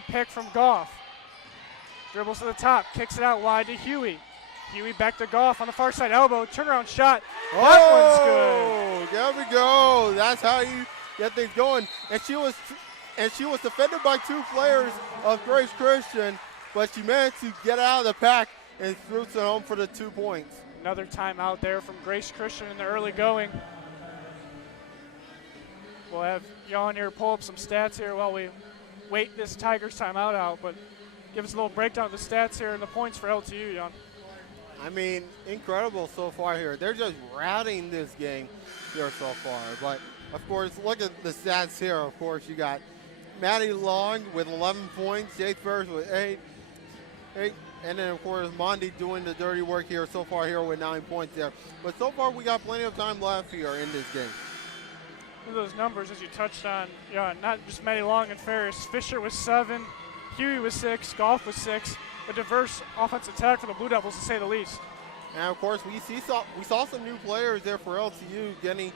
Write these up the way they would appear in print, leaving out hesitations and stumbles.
Pick from Goff. Dribbles to the top, kicks it out wide to Huey. Huey back to Goff on the far side, elbow, turnaround shot. That one's good. There we go. That's how you get things going. And she was defended by two players of Grace Christian, but she managed to get out of the pack and threw it home for the 2 points. Another timeout there from Grace Christian in the early going. We'll have Jan here pull up some stats here while we wait this Tigers timeout out, but give us a little breakdown of the stats here and the points for LTU, Jan. I mean, incredible so far here. They're just routing this game here so far. But, of course, look at the stats here. Of course, you got Maddie Long with 11 points, Jade Ferris with 8, and then, of course, Mondi doing the dirty work here so far here with 9 points there. But so far, we got plenty of time left here in this game. Look at those numbers as you touched on. Yeah, not just Maddie Long and Ferris. Fisher was 7, Huey was 6, Goff was 6. A diverse offensive attack for the Blue Devils, to say the least. And of course, we saw some new players there for LTU getting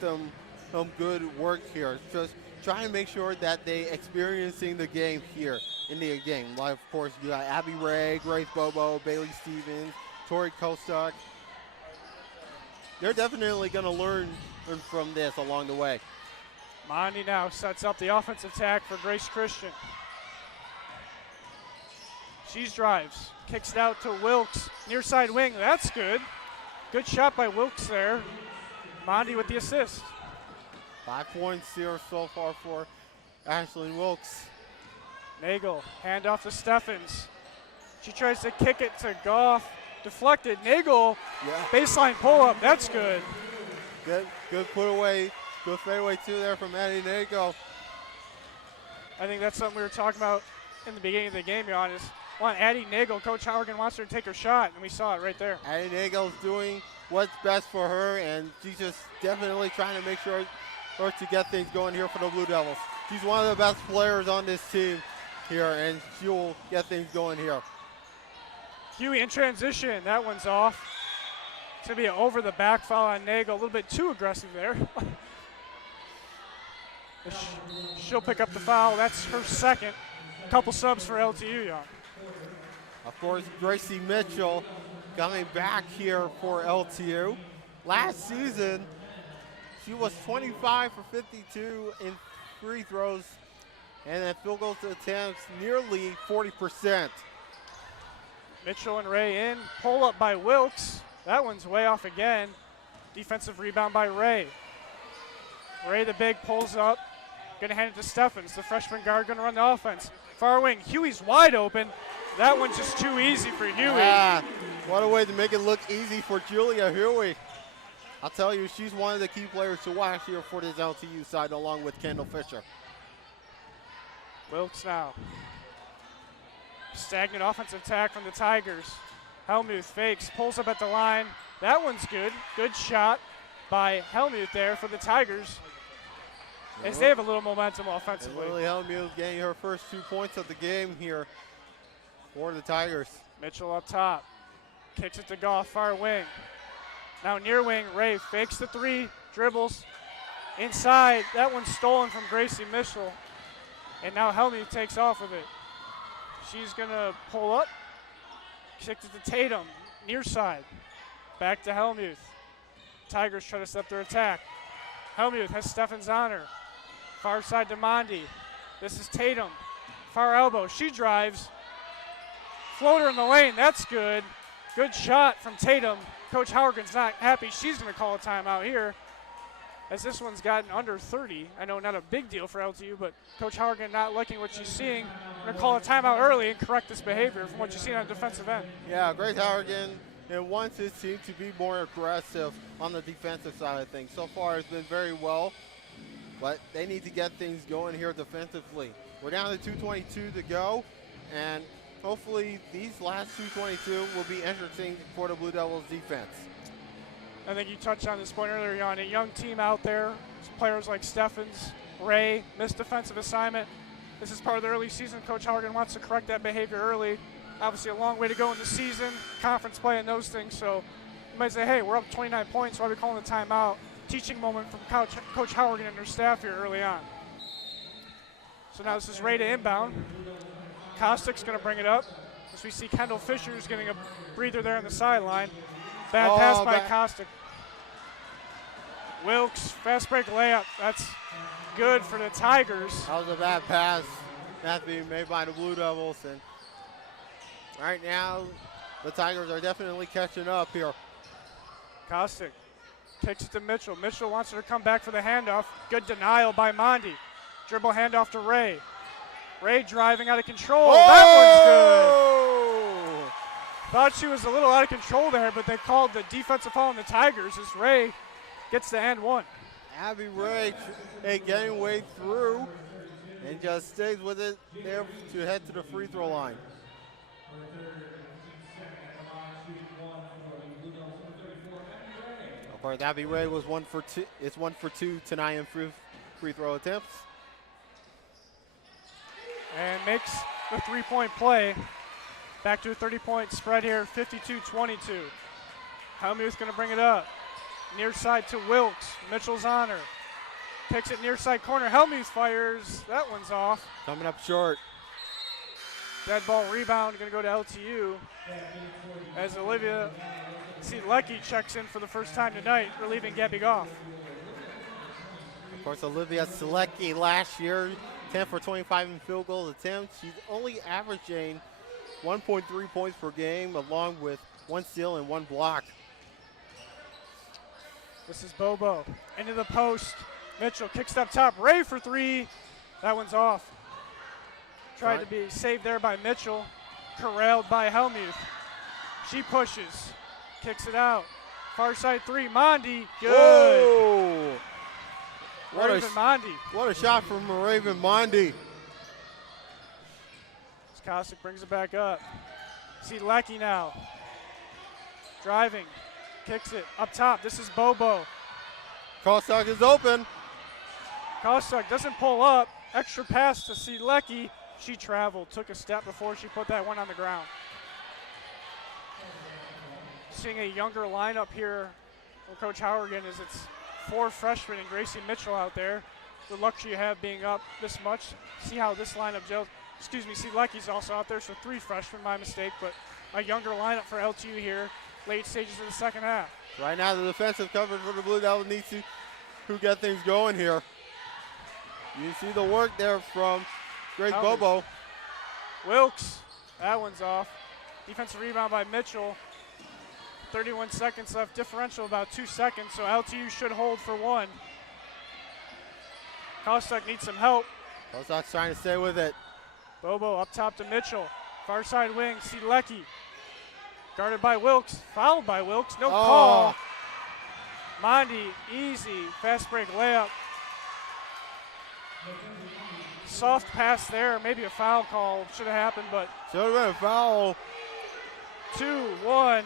some good work here. Just trying to make sure that they experiencing the game here in the game. Like, of course, you got Abby Ray, Grace Bobo, Bailey Stevens, Tori Kostak. They're definitely going to learn from this along the way. Mondi now sets up the offensive attack for Grace Christian. She drives, kicks it out to Wilkes, near side wing. That's good. Good shot by Wilkes there. Mondi with the assist. 5 points here so far for Ashlyn Wilkes. Nagel, hand off to Steffens. She tries to kick it to Goff. Deflected. Nagel, baseline pull-up. That's good. Good put away. Good fadeaway too there from Maddie Nagel. I think that's something we were talking about in the beginning of the game, Jan, is Addie Nagel. Coach Hauergen wants her to take her shot, and we saw it right there. Addie Nagel's doing what's best for her, and she's just definitely trying to make sure to get things going here for the Blue Devils. She's one of the best players on this team here, and she will get things going here. Huey in transition. That one's off. It's going to be an over-the-back foul on Nagel. A little bit too aggressive there. She'll pick up the foul. That's her second. A couple subs for LTU, Jan. Of course, Gracie Mitchell coming back here for LTU. Last season, she was 25 for 52 in free throws, and then field goal attempts nearly 40%. Mitchell and Ray in. Pull up by Wilkes. That one's way off again. Defensive rebound by Ray. Ray, the big, pulls up. Gonna hand it to Steffens. The freshman guard gonna run the offense. Far wing. Huey's wide open. That one's just too easy for Huey. What a way to make it look easy for Julia Huey. I'll tell you, she's one of the key players to watch here for this LTU side, along with Kendall Fisher. Wilkes now. Stagnant offensive attack from the Tigers. Helmuth fakes, pulls up at the line. That one's good. Good shot by Helmuth there for the Tigers, as they have a little momentum offensively. Lily Helmuth getting her first 2 points of the game here for the Tigers. Mitchell up top. Kicks it to Goff, far wing. Now near wing, Ray fakes the 3, dribbles. Inside, that one's stolen from Gracie Mitchell. And now Helmuth takes off with it. She's gonna pull up. Kicks it to Tatum, near side. Back to Helmuth. Tigers try to step their attack. Helmuth has Steffens on her. Far side to Mondi. This is Tatum. Far elbow, she drives. Floater in the lane, that's good. Good shot from Tatum. Coach Hauergen's not happy. She's gonna call a timeout here, as this one's gotten under 30. I know not a big deal for LTU, but Coach Hauergen not liking what she's seeing. We're gonna call a timeout early and correct this behavior from what you're seeing on the defensive end. Yeah, Grace Hauergen wants his team to be more aggressive on the defensive side of things. So far, it's been very well, but they need to get things going here defensively. We're down to 2:22 to go, and hopefully these last 2:22 will be interesting for the Blue Devils defense. I think you touched on this point earlier, Jan. A young team out there, players like Steffens, Ray, missed defensive assignment. This is part of the early season. Coach Hauergen wants to correct that behavior early. Obviously a long way to go in the season, conference play and those things. So you might say, hey, we're up 29 points, why are we calling the timeout? Teaching moment from Coach Hauergen and her staff here early on. So now this is Ray to inbound. Kostik's going to bring it up. As we see Kendall Fisher's getting a breather there on the sideline. Bad pass by Kostik. Wilkes, fast break layup. That's good for the Tigers. That was a bad pass. That's being made by the Blue Devils. And right now, the Tigers are definitely catching up here. Kostik kicks it to Mitchell. Mitchell wants her to come back for the handoff. Good denial by Mondi. Dribble handoff to Ray. Ray driving out of control. Oh! That one's good. Thought she was a little out of control there, but they called the defensive foul on the Tigers as Ray gets the and one. Abby Ray getting way through and just stays with it there to head to the free throw line. Of course, Abby Ray was 1 for 2. It's 1 for 2 tonight in free throw attempts. And makes the three-point play. Back to a 30-point spread here, 52-22. Hellmuth going to bring it up. Near side to Wilkes. Mitchell's on her. Kicks it near side corner. Hellmuth fires. That one's off. Coming up short. Dead ball rebound going to go to LTU as Olivia Lecky checks in for the first time tonight, relieving Gabby Goff. Of course, Olivia Selecki last year, 10 for 25 in field goal attempts. She's only averaging 1.3 points per game, along with 1 steal and 1 block. This is Bobo into the post. Mitchell kicks up top. Ray for 3. That one's off. Tried to be saved there by Mitchell. Corralled by Hellmuth. She pushes. Kicks it out. Far side 3. Mondi. Good. Whoa. Raven Mondi. What a shot from Raven Mondi. Kostik brings it back up. See Lecky now. Driving. Kicks it up top. This is Bobo. Kostik is open. Kostik doesn't pull up. Extra pass to see Lecky. She traveled. Took a step before she put that one on the ground. Seeing a younger lineup here from Coach Howerton as it's 4 freshmen and Gracie Mitchell out there. The luxury you have being up this much. See how this lineup gels. See Lecky's also out there, so 3 freshmen, my mistake, but a younger lineup for LTU here, late stages of the second half. Right now, the defensive coverage for the Blue Devils needs to get things going here. You see the work there from Grace Bobo. Wilkes, that one's off. Defensive rebound by Mitchell. 31 seconds left, differential about 2 seconds, so LTU should hold for 1. Kostik needs some help. Kostik's trying to stay with it. Bobo up top to Mitchell. Far side wing, see Lecky. Guarded by Wilkes, fouled by Wilkes, no call. Mondi, easy, fast break layup. Soft pass there, maybe a foul call should have happened, but. Should have been a foul. 2-1,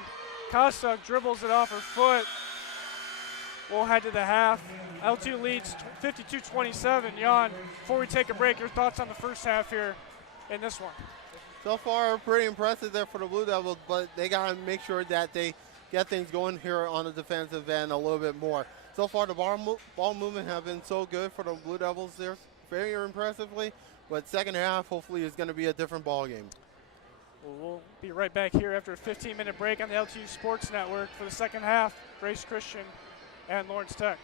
Kostik dribbles it off her foot. We'll head to the half. LTU leads 52-27. Jan, before we take a break, your thoughts on the first half here in this one? So far, pretty impressive there for the Blue Devils, but they got to make sure that they get things going here on the defensive end a little bit more. So far, the ball movement have been so good for the Blue Devils there, very impressively, but second half hopefully is going to be a different ball game. Well, we'll be right back here after a 15-minute break on the LTU Sports Network for the second half. Grace Christian and Lawrence Tech.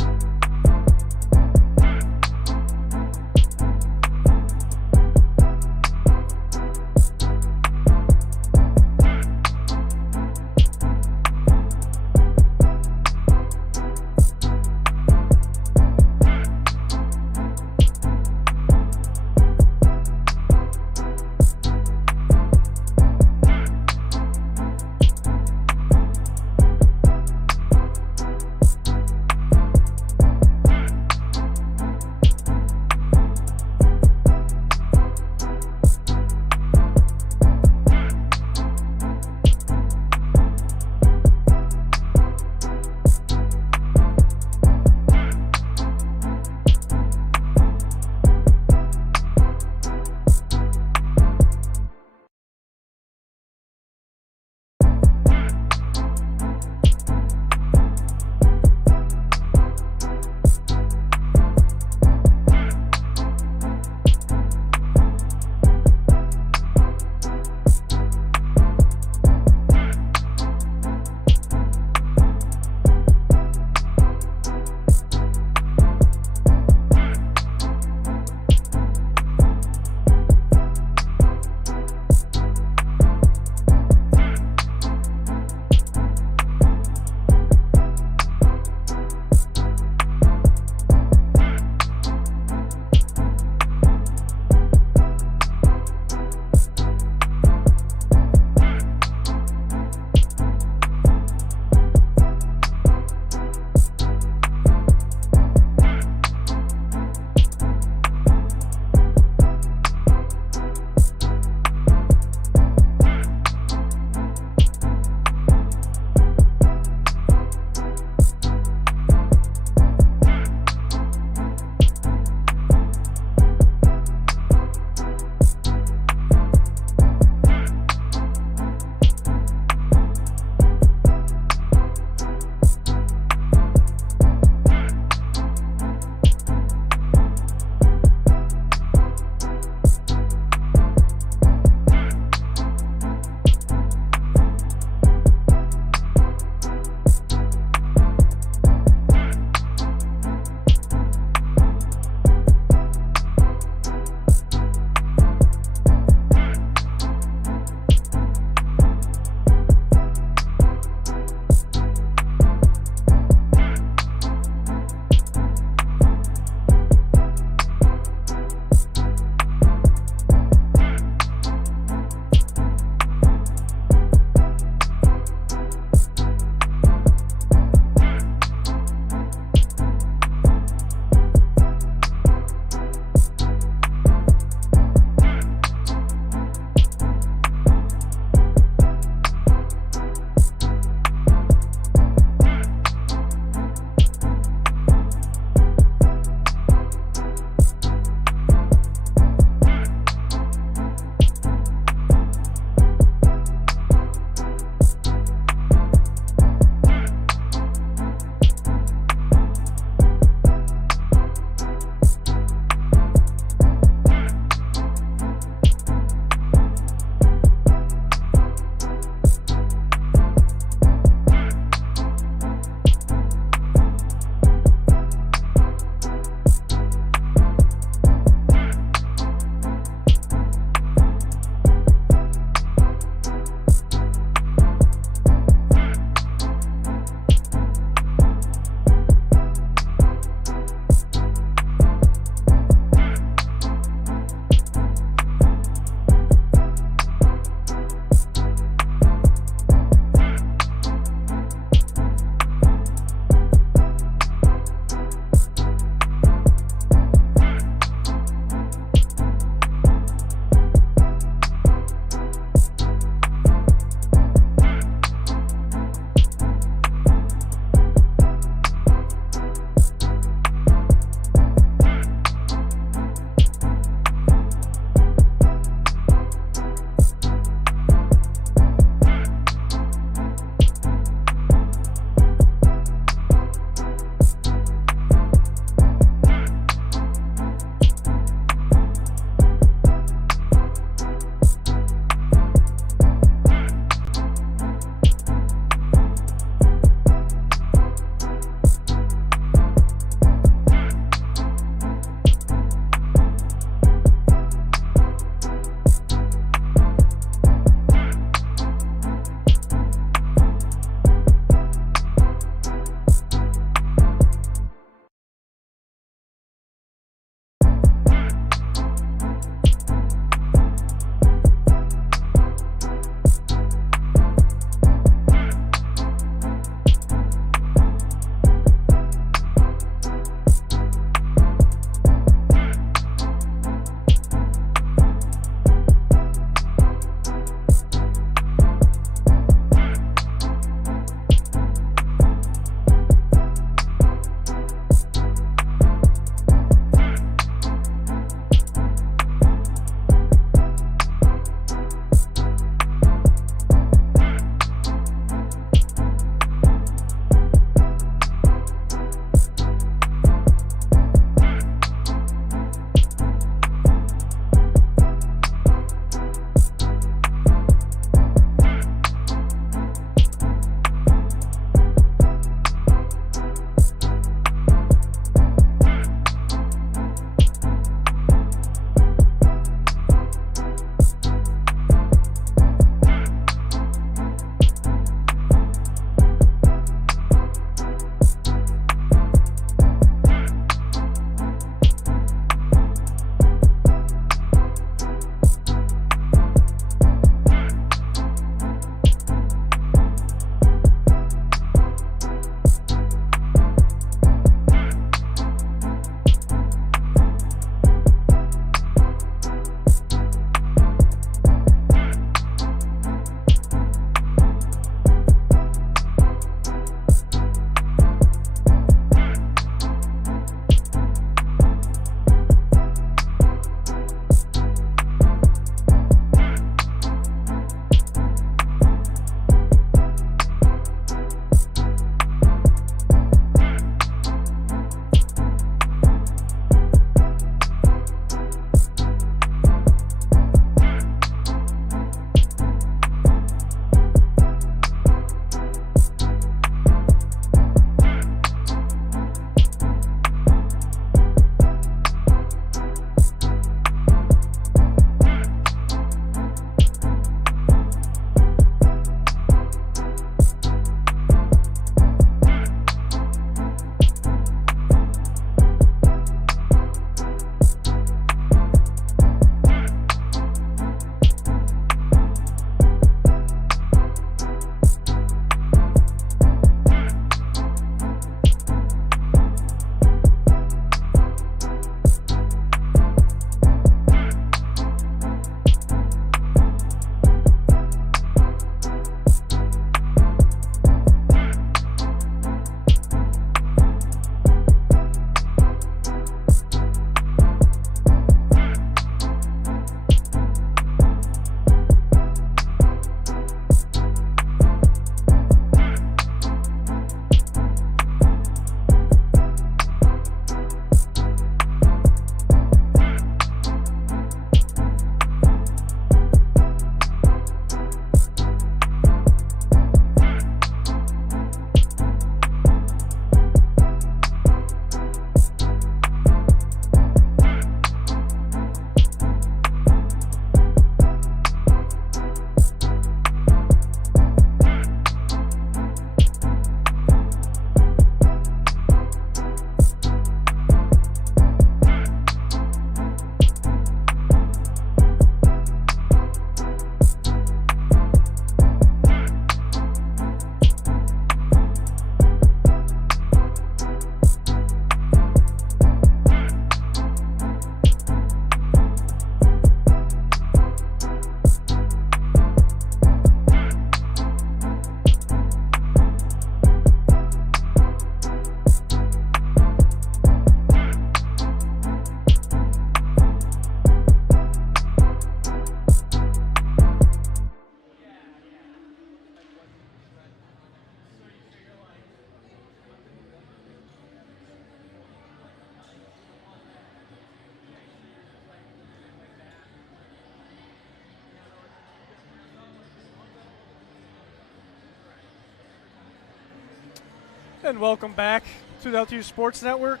And welcome back to the LTU Sports Network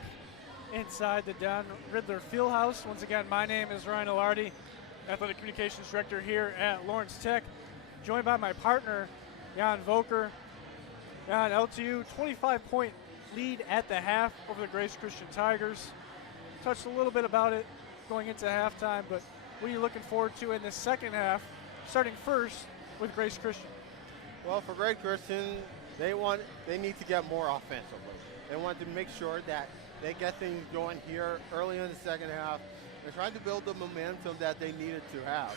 inside the Don Riddler Fieldhouse. Once again, my name is Ryan Alardi, Athletic Communications Director here at Lawrence Tech, joined by my partner, Jan Volker. Jan, LTU 25-point lead at the half over the Grace Christian Tigers. Touched a little bit about it going into halftime, but what are you looking forward to in the second half, starting first with Grace Christian? Well, for Grace Christian, they need to get more offensively. They want to make sure that they get things going here early in the second half. They're trying to build the momentum that they needed to have.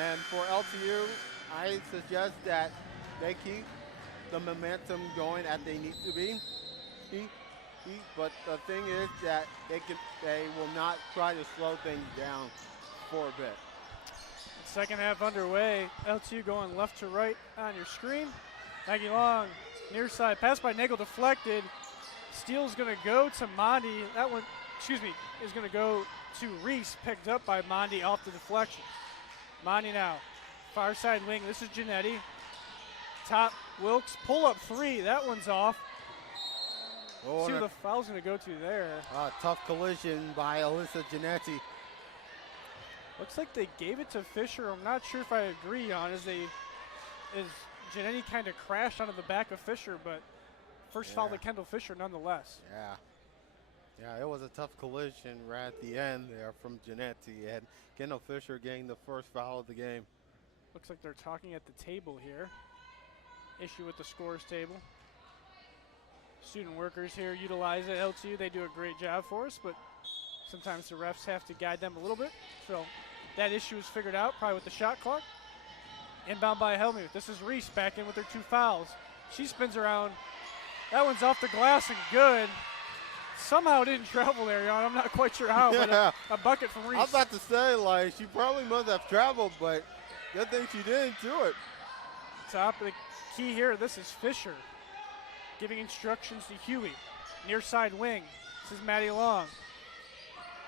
And for LTU, I suggest that they keep the momentum going as they need to be. But the thing is that they will not try to slow things down for a bit. Second half underway. LTU going left to right on your screen. Maggie Long, near side, pass by Nagel deflected. Steel's going to go to Mondi. That one, is going to go to Reese, picked up by Mondi off the deflection. Mondi now, far side wing. This is Genetti. Top, Wilkes, pull up three. That one's off. See where the foul's going to go to there. Tough collision by Alyssa Genetti. Looks like they gave it to Fisher. I'm not sure if I agree on as Genetti kind of crashed onto the back of Fisher, but first foul to Kendall Fisher nonetheless. Yeah, it was a tough collision right at the end there from Genetti, and Kendall Fisher getting the first foul of the game. Looks like they're talking at the table here. Issue with the scores table. Student workers here utilize it. LTU, they do a great job for us, but sometimes the refs have to guide them a little bit. So that issue is figured out, probably with the shot clock. Inbound by Helmuth. This is Reese back in with her two fouls. She spins around. That one's off the glass and good. Somehow didn't travel there, Jan. I'm not quite sure how, but a bucket from Reese. I was about to say, like, she probably must have traveled, but good thing she didn't do it. Top of the key here, this is Fisher giving instructions to Huey. Near side wing. This is Maddie Long.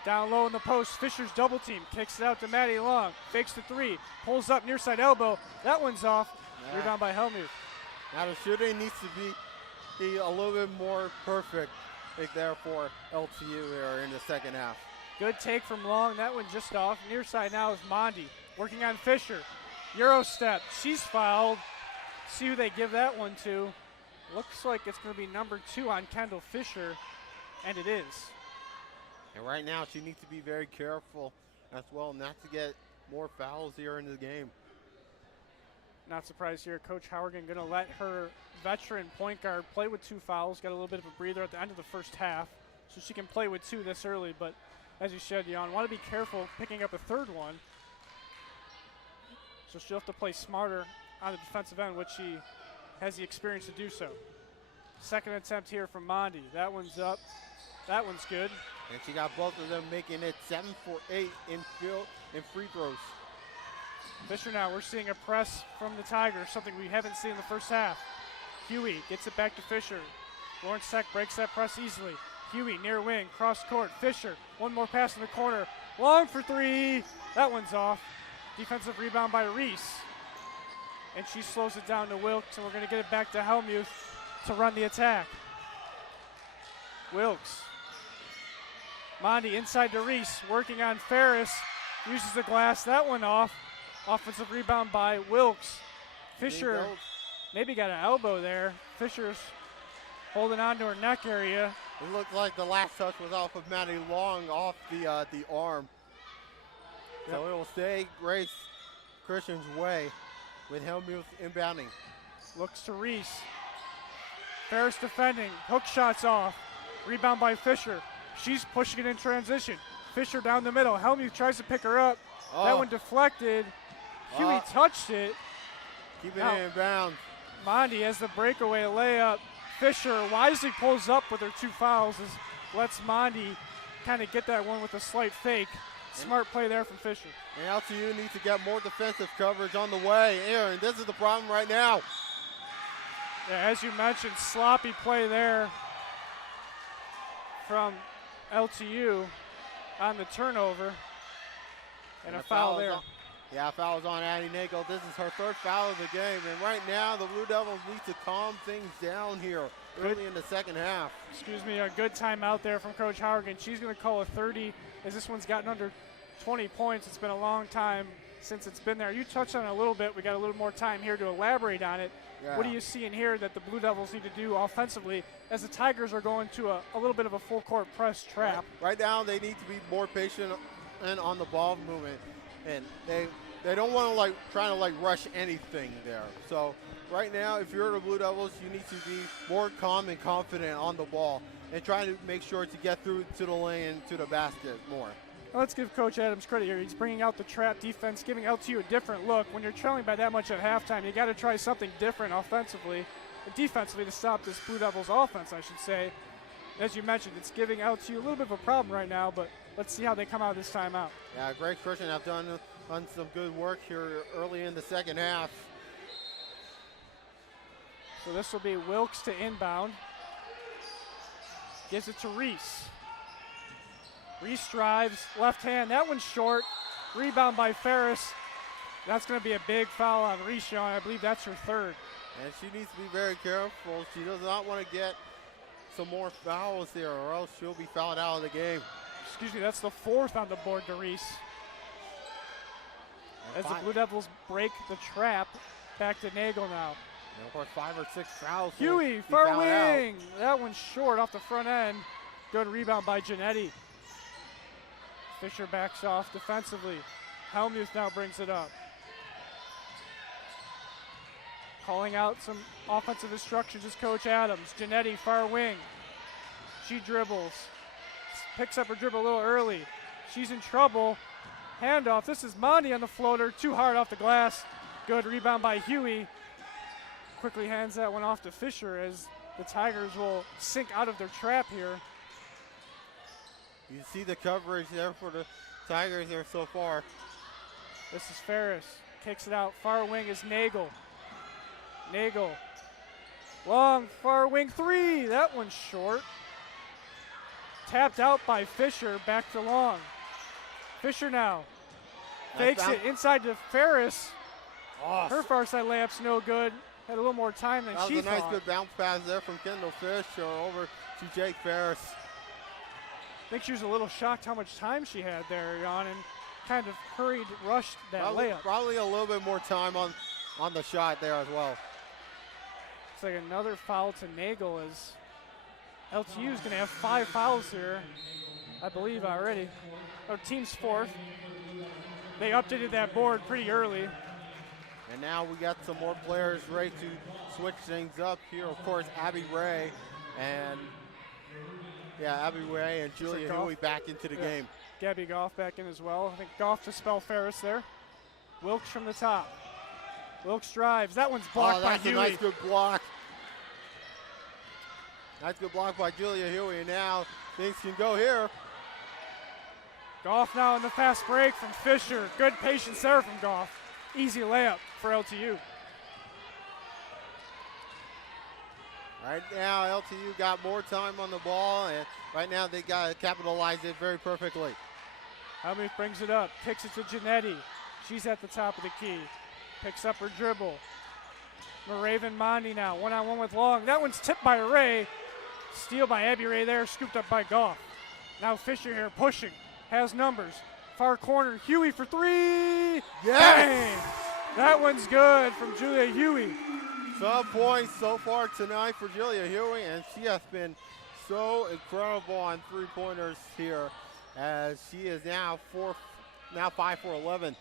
Down low in the post, Fisher's double team. Kicks it out to Maddie Long. Fakes the three. Pulls up near side elbow. That one's off. Rebound by Helmuth. Now the shooting needs to be a little bit more perfect there for LTU here in the second half. Good take from Long. That one just off. Near side now is Mondi. Working on Fisher. Euro step. She's fouled. See who they give that one to. Looks like it's going to be number 2 on Kendall Fisher, and it is. And right now she needs to be very careful as well not to get more fouls here in the game. Not surprised here. Coach Howergan going to let her veteran point guard play with 2 fouls. Got a little bit of a breather at the end of the first half, so she can play with 2 this early. But as you said, Jan, want to be careful picking up a third one. So she'll have to play smarter on the defensive end, which she has the experience to do so. Second attempt here from Mondi. That one's up. That one's good. And she got both of them making it 7 for 8 in free throws. Fisher now, we're seeing a press from the Tigers, something we haven't seen in the first half. Huey gets it back to Fisher. Lawrence Tech breaks that press easily. Huey near wing, cross court. Fisher, one more pass in the corner. Long for 3. That one's off. Defensive rebound by Reese. And she slows it down to Wilkes, and we're going to get it back to Helmuth to run the attack. Wilkes. Mondi inside to Reese, working on Ferris. Uses the glass, that one off. Offensive rebound by Wilkes. Fisher maybe got an elbow there. Fisher's holding on to her neck area. It looked like the last touch was off of Maddie Long off the arm. Yep. So it will stay Grace Christian's way with Helmuth inbounding. Looks to Reese. Ferris defending. Hook shots off. Rebound by Fisher. She's pushing it in transition. Fisher down the middle. Helmuth tries to pick her up. That one deflected. Huey touched it. Keep it in bounds. Mondi has the breakaway layup. Fisher wisely pulls up with her 2 fouls. Lets Mondi kind of get that one with a slight fake. Smart play there from Fisher. And LTU needs to get more defensive coverage on the way. Aaron, this is the problem right now. Yeah, as you mentioned, sloppy play there from LTU on the turnover. And a foul there. Yeah, foul is on Addie Nagel. This is her 3rd foul of the game. And right now, the Blue Devils need to calm things down here early in the second half. Excuse me, a good timeout there from Coach Hauergen. She's going to call a 30 as this one's gotten under 20 points. It's been a long time since it's been there. You touched on it a little bit. We got a little more time here to elaborate on it. Yeah. What do you see in here that the Blue Devils need to do offensively as the Tigers are going to a little bit of a full court press trap? Right now, they need to be more patient and on the ball movement, and they don't want to trying to rush anything there. So right now, if you're the Blue Devils, you need to be more calm and confident on the ball and trying to make sure to get through to the lane, to the basket more. Let's give Coach Adams credit here. He's bringing out the trap defense, giving LTU a different look. When you're trailing by that much at halftime, you got to try something different offensively, and defensively to stop this Blue Devils offense, I should say. As you mentioned, it's giving LTU a little bit of a problem right now, but let's see how they come out of this timeout. Yeah, Grace Christian have done some good work here early in the second half. So this will be Wilkes to inbound. Gives it to Reese. Reese drives, left hand, that one's short. Rebound by Ferris. That's going to be a big foul on Reese, Sean. I believe that's her third. And she needs to be very careful. She does not want to get some more fouls there, or else she'll be fouled out of the game. Excuse me, that's the fourth on the board to Reese. As the Blue Devils break the trap, back to Nagel now. And of course, 5 or 6 fouls. Huey, far wing. That one's short off the front end. Good rebound by Janetti. Fisher backs off defensively. Helmuth now brings it up. Calling out some offensive instructions is Coach Adams. Janetti, far wing. She dribbles. Picks up her dribble a little early. She's in trouble. Handoff. This is Mondi on the floater. Too hard off the glass. Good rebound by Huey. Quickly hands that one off to Fisher as the Tigers will sink out of their trap here. You see the coverage there for the Tigers there so far. This is Ferris. Kicks it out. Far wing is Nagel. Nagel. Long far wing three. That one's short. Tapped out by Fisher. Back to Long. Fisher now. Fakes it inside to Ferris. Oh, her far side layup's no good. Had a little more time than she thought. That was a nice good bounce pass there from Kendall Fisher over to Jake Ferris. I think she was a little shocked how much time she had there, Jan, and kind of hurried, rushed that layup. Probably a little bit more time on the shot there as well. It's like another foul to Nagel as LTU is going to have 5 fouls here, I believe already. Our team's fourth. They updated that board pretty early. And now we got some more players ready to switch things up here. Of course, Abby Ray and Julia Huey back into the game. Gabby Goff back in as well. I think Goff to spell Ferris there. Wilkes from the top. Wilkes drives. That one's blocked by Huey. That's a nice good block. Nice good block by Julia Huey. And now things can go here. Goff now in the fast break from Fisher. Good patience there from Goff. Easy layup for LTU. Right now, LTU got more time on the ball, and right now they got to capitalize it very perfectly. Helmuth brings it up, kicks it to Janetti. She's at the top of the key. Picks up her dribble. Raven Mondi now, one-on-one with Long. That one's tipped by Ray. Steal by Abby Ray there, scooped up by Goff. Now Fisher here pushing, has numbers. Far corner, Huey for three. Yes! Bang! That one's good from Julia Huey. Some points so far tonight for Julia Huey, and she has been so incredible on three-pointers here, as she is now 5 for 11.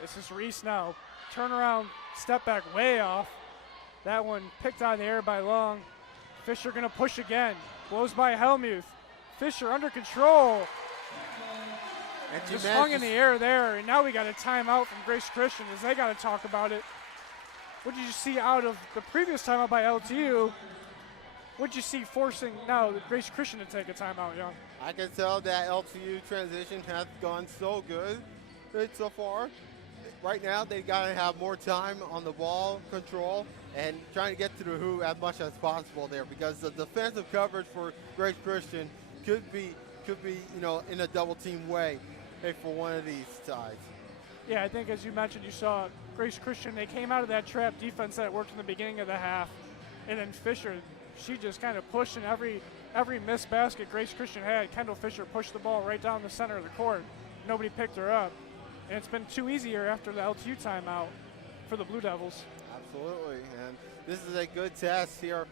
This is Reese now. Turnaround, step back way off. That one picked out of the air by Long. Fisher gonna push again. Blows by Helmuth. Fisher under control. And just hung in the air there, and now we got a timeout from Grace Christian as they got to talk about it. What did you see out of the previous timeout by LTU? What did you see forcing now Grace Christian to take a timeout, Young? I can tell that LTU transition has gone so good so far. Right now, they got to have more time on the ball control and trying to get to the hoop as much as possible there, because the defensive coverage for Grace Christian could be in a double team way for one of these sides. Yeah, I think as you mentioned, you saw Grace Christian, they came out of that trap defense that worked in the beginning of the half. And then Fisher, she just kind of pushed, and every missed basket Grace Christian had, Kendall Fisher pushed the ball right down the center of the court. Nobody picked her up. And it's been too easy here after the LTU timeout for the Blue Devils. Absolutely, and this is a good test here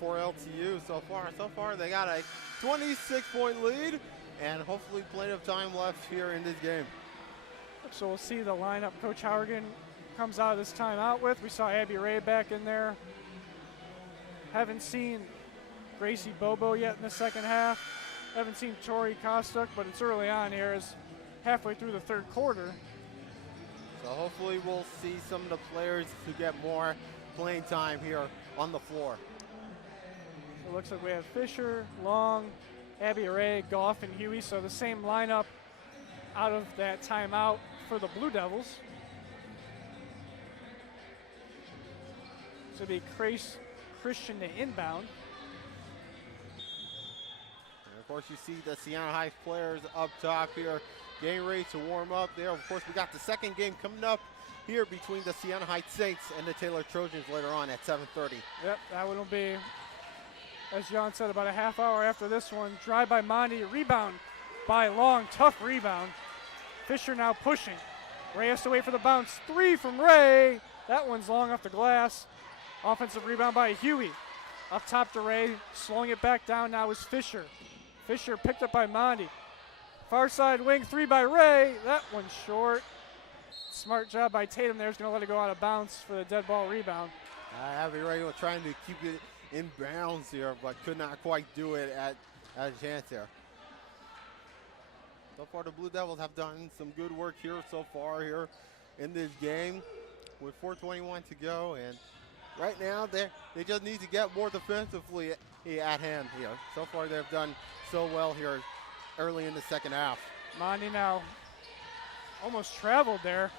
for LTU so far. So far, they got a 26-point lead, and hopefully plenty of time left here in this game. So we'll see the lineup Coach Hauergen comes out of this timeout with. We saw Abby Ray back in there. Haven't seen Gracie Bobo yet in the second half. Haven't seen Tori Kostuk, but it's early on here. It's halfway through the third quarter. So hopefully we'll see some of the players who get more playing time here on the floor. So it looks like we have Fisher, Long, Abby Ray, Goff, and Huey. So the same lineup out of that timeout for the Blue Devils. So it'll be Grace Christian to inbound. And of course you see the Siena Heights players up top here getting ready to warm up there. Of course we got the second game coming up here between the Siena Heights Saints and the Taylor Trojans later on at 7:30. Yep, that one will be, as John said, about a half hour after this one. Drive by Mondi, rebound by Long, tough rebound. Fisher now pushing. Ray has to wait for the bounce. Three from Ray. That one's long off the glass. Offensive rebound by Huey. Up top to Ray, slowing it back down now is Fisher. Fisher picked up by Mondi. Far side wing, three by Ray. That one's short. Smart job by Tatum there. He's going to let it go out of bounds for the dead ball rebound. Abby Ray was trying to keep it in bounds here, but could not quite do it at a chance here. So far, the Blue Devils have done some good work here so far here in this game with 4:21 to go. And right now, they just need to get more defensively at hand here. So far, they've done so well here early in the second half. Mondi now almost traveled there.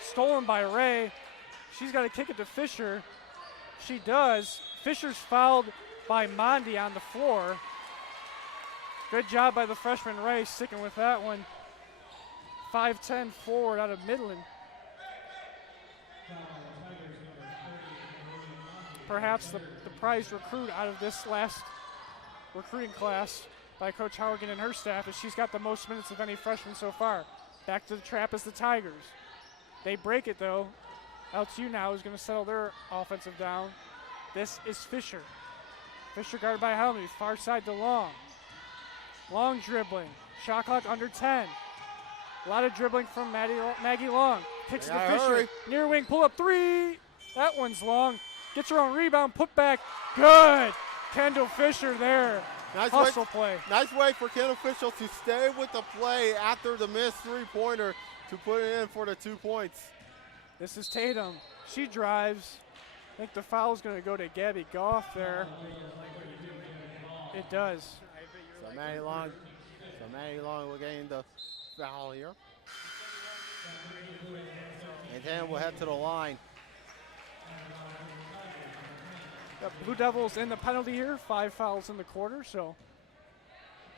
Stolen by Ray. She's got to kick it to Fisher. She does. Fisher's fouled by Mondi on the floor. Good job by the freshman Ray sticking with that one. 5'10" forward out of Midland. Perhaps the prized recruit out of this last recruiting class by Coach Hauergen and her staff, as she's got the most minutes of any freshman so far. Back to the trap is the Tigers. They break it though. LTU now is going to settle their offensive down. This is Fisher. Fisher guarded by Helmuth, far side to Long. Long dribbling, shot clock under 10. A lot of dribbling from Maggie Long. Kicks to Fisher, hurry. near wing, pull up three. That one's long. Gets her own rebound, put back, good. Kendall Fisher there. Nice Hustle play. Nice way for Kendall Fisher to stay with the play after the missed three-pointer to put it in for the 2 points. This is Tatum. She drives. I think the foul is going to go to Gabby Goff there. It does. So Maddie Long will gain the foul here. And then we'll head to the line. The Blue Devils in the penalty here. 5 fouls in the quarter, so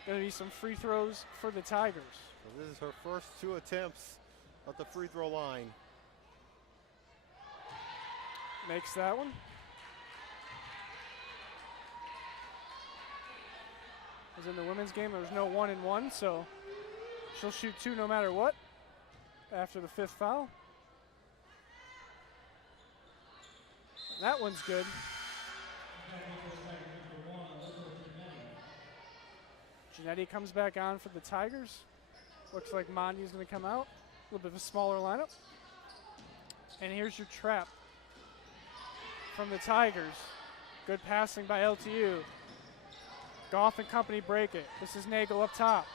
going to be some free throws for the Tigers. So this is her first 2 attempts at the free throw line. Makes that one. As in the women's game, there was no 1-and-1, so she'll shoot 2 no matter what after the 5th foul. And that one's good. Janetti comes back on for the Tigers. Looks like Mondi's going to come out. A little bit of a smaller lineup. And here's your trap from the Tigers. Good passing by LTU. Goff and company break it. This is Nagel up top.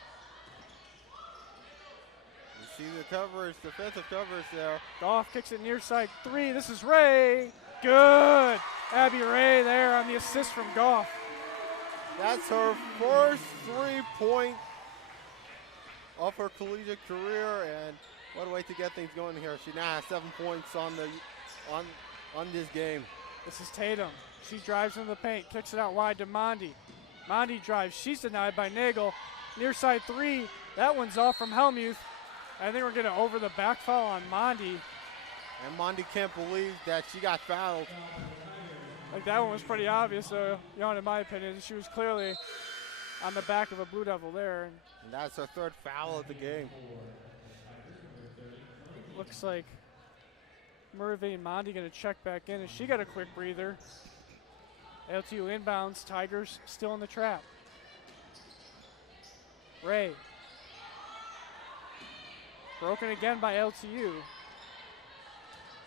You see the coverage, defensive coverage there. Goff kicks it near side 3. This is Ray. Good. Abby Ray there on the assist from Goff. That's her first 3-point of her collegiate career, and what a way to get things going here. She now has 7 points on this game. This is Tatum. She drives into the paint, kicks it out wide to Mondi. Mondi drives. She's denied by Nagel. Near side 3. That one's off from Helmuth. I think we're going to over the back foul on Mondi. And Mondi can't believe that she got fouled. Like that one was pretty obvious, though, in my opinion. She was clearly on the back of a Blue Devil there. And that's her third foul of the game. Looks like Merve Mondi going to check back in, and she got a quick breather. LTU inbounds, Tigers still in the trap. Ray. Broken again by LTU.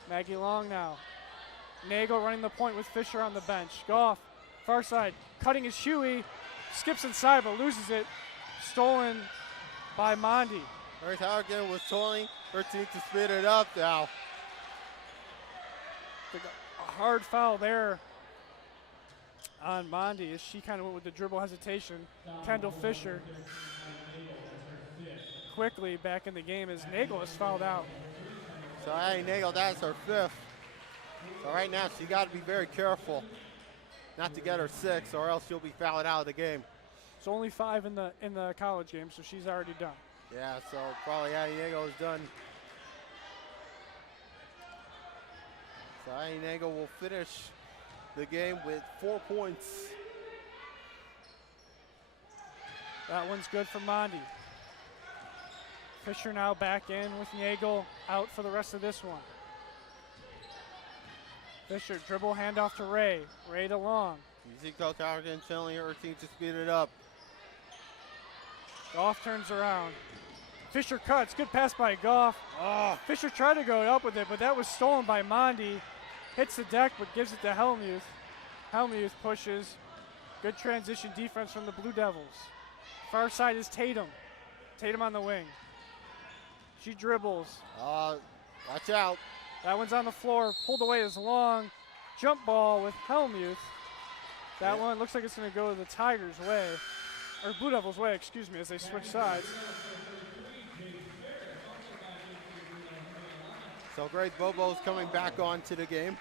Maggie Long now. Nagel running the point with Fisher on the bench. Goff, far side, cutting his Huey, skips inside but loses it. Stolen by Mondi. Mary Halligan was toiling her team to speed it up now. A hard foul there on Mondi as she kind of went with the dribble hesitation. Kendall Fisher quickly back in the game as Nagel is fouled out. So hey, Nagel, that's her fifth. So right now she got to be very careful not to get her sixth, or else she'll be fouled out of the game. It's only 5 in the college game, so she's already done. Yeah, so probably Addie Nagel is done. So Addie Nagel will finish the game with 4 points. That one's good for Mondi. Fisher now back in with Nagel out for the rest of this one. Fisher dribble handoff to Ray. Ray to Long. You see Coach Halligan telling her team to speed it up. Goff turns around. Fisher cuts. Good pass by Goff. Oh. Fisher tried to go up with it, but that was stolen by Mondi. Hits the deck, but gives it to Hellmuth. Hellmuth pushes. Good transition defense from the Blue Devils. Far side is Tatum. Tatum on the wing. She dribbles. Watch out. That one's on the floor. Pulled away is Long. Jump ball with Hellmuth. That one looks like it's going to go the Tigers' way. Or Blue Devils' way, excuse me, as they switch sides. So Grace Bobo's coming back onto the game.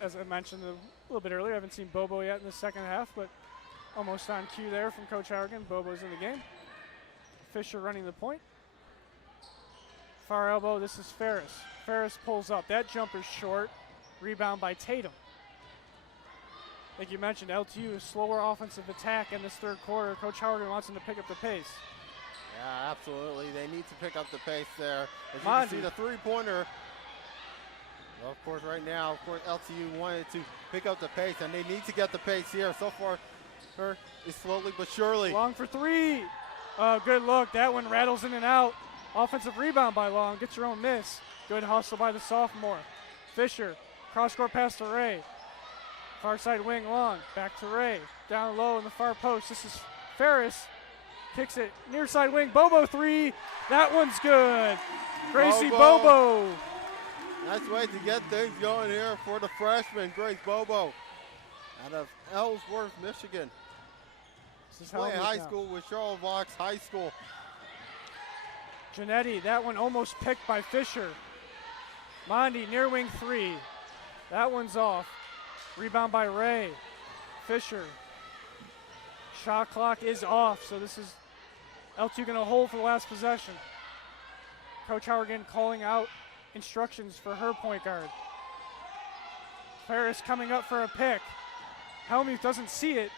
As I mentioned a little bit earlier, I haven't seen Bobo yet in the second half, but almost on cue there from Coach Harrigan. Bobo's in the game. Fisher running the point. Far elbow, this is Ferris. Ferris pulls up. That jumper's short. Rebound by Tatum. Like you mentioned, LTU is slower offensive attack in this third quarter. Coach Harrigan wants them to pick up the pace. Yeah, absolutely. They need to pick up the pace there. As you Mondi. can see the three-pointer. Well, of course, right now, of course, LTU wanted to pick up the pace, and they need to get the pace here. So far, her is slowly but surely. Long for three. Good look. That one rattles in and out. Offensive rebound by Long. Gets her own miss. Good hustle by the sophomore. Fisher. Cross-court pass to Ray. Far side wing Long. Back to Ray. Down low in the far post. This is Ferris. Kicks it. Near side wing. Bobo three. That one's good. Gracie Bobo. Nice way to get things going here for the freshman, Grace Bobo, out of Ellsworth, Michigan. This is playing high now. school with Charlotte Vox High School. Janetti, that one almost picked by Fisher. Mondi, near wing three. That one's off. Rebound by Ray. Fisher. Shot clock is off, so this is LTU going to hold for the last possession. Coach Harrigan calling out instructions for her point guard. Ferris coming up for a pick. Hellmuth doesn't see it.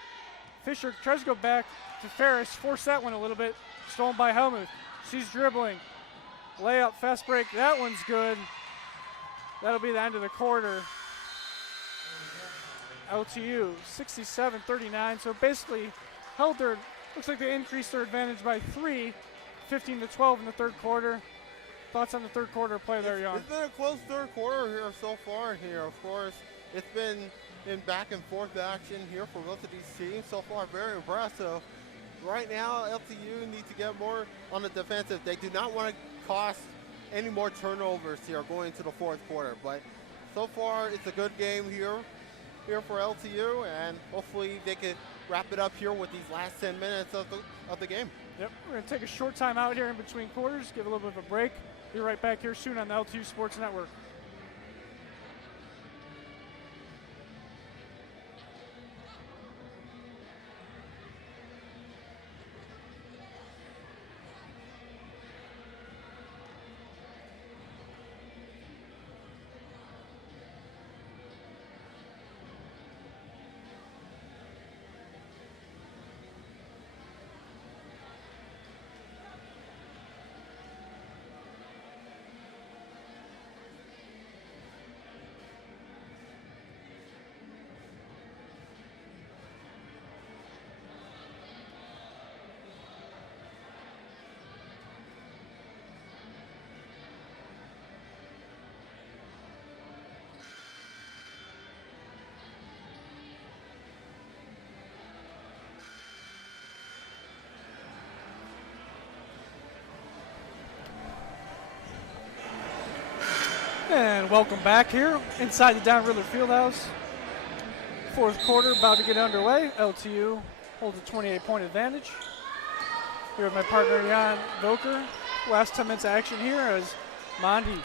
Fisher tries to go back to Ferris, force that one a little bit. Stolen by Hellmuth. She's dribbling. Layup, fast break. That one's good. That'll be the end of the quarter. LTU 67-39. So basically held their, looks like they increased their advantage by 3, 15-12 in the third quarter. Thoughts on the third quarter play there, Jan? It's been a close third quarter here so far here. Of course, it's been in back and forth action here for both of these teams. So far, very impressive. Right now, LTU needs to get more on the defensive. They do not want to cost any more turnovers here going into the fourth quarter. But so far, it's a good game here for LTU, and hopefully they can wrap it up here with these last 10 minutes of the game. Yep, we're going to take a short time out here in between quarters, give a little bit of a break. Be right back here soon on the LTU Sports Network. And welcome back here inside the Down Riddler Fieldhouse. Fourth quarter about to get underway. LTU holds a 28-point advantage. Here with my partner Jan Voker. Last 10 minutes of action here as Mondi